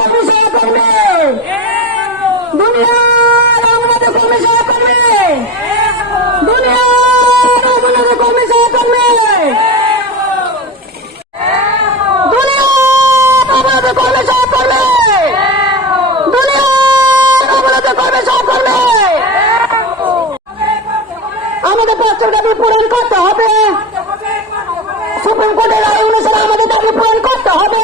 কর্মী সহকর্মী দুনিয়ার আমাদের কর্মী সহকর্মী দুনিয়ার আমাদের কর্মী সহকর্মী দুনিয়ার আমাদের কর্মী সহকর্মী দুনিয়ার আমাদের কর্মী সহকর্মী আমাদের পাঁচটার দাবি পূরণ করতে হবে সুপ্রিম কোর্টের রায় অনুসারে আমাদের দাবি পূরণ করতে হবে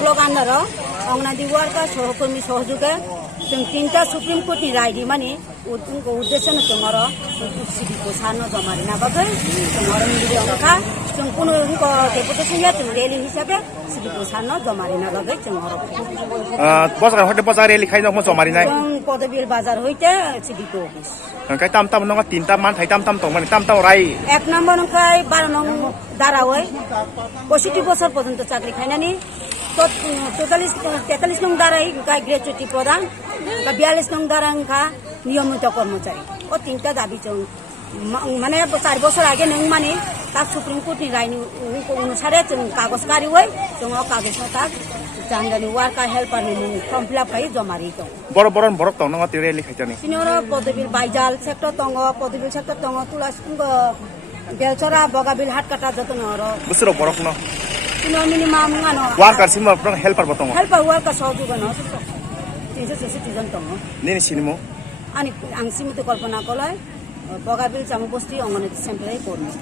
ब्लक आन्दार अंगनादी वार्कार सहकर्मी सहयोगे जों तीनटा सुप्रीम कोर्टनि रायनि माने उद्देश्य जोंरो सिबिखौ सारनो जमारिना बागै जोंरो मिलि अंखा जों कुनु डेपुटेसन या जों रेली हिसाबै सिबिखौ सारनो जमारिना बागै जोंरो बजार हटे बजार रेली खाइनो म जमारिनाय जों पदबिल बाजार होइते सिबिखौ office kai tam nong tinta man thai tam tong man tam rai এক নম্বর নংখাই 12 নং দারাওই 65 বছর পর্যন্ত চাকরি খাইনানি 43 নং দারাই গাই গ্র্যাচুইটি প্রদান 42 নং দারাংখা নিয়মিত কর্মচারী ও তিনটা দাবি जों মানে 4 বছর আগে নং মানে তা সুপ্রিম কোর্টনি রায়নি অনুসারে जों কাগজ কারিওই जों কাগজ তা জানদানি ওয়ার্কার হেল্পারনি ফর্ম ফিলআপ খাই জমারি दं বড় বড় বড় তং নং তি rally খাইতানি senior পদবিল Baijal sector দङ পদবিল sector दङ তুলাসুঙ্গ বেলচরা বগাবিল হাটকাটা যত নর বুসরো বড়ক ন সিনিয়র মিনিমাম গানো ওয়ার্কার সিম প্রং হেল্পার বতং হেল্পার ওয়ার্কার সহযোগ ন 360 জন दङ নিনি সিনিমো अनि आं सिमित कल्पना कलाय बगाबिल चामु बस्ती अंगनवाड़ी सेन्टरै कर्मी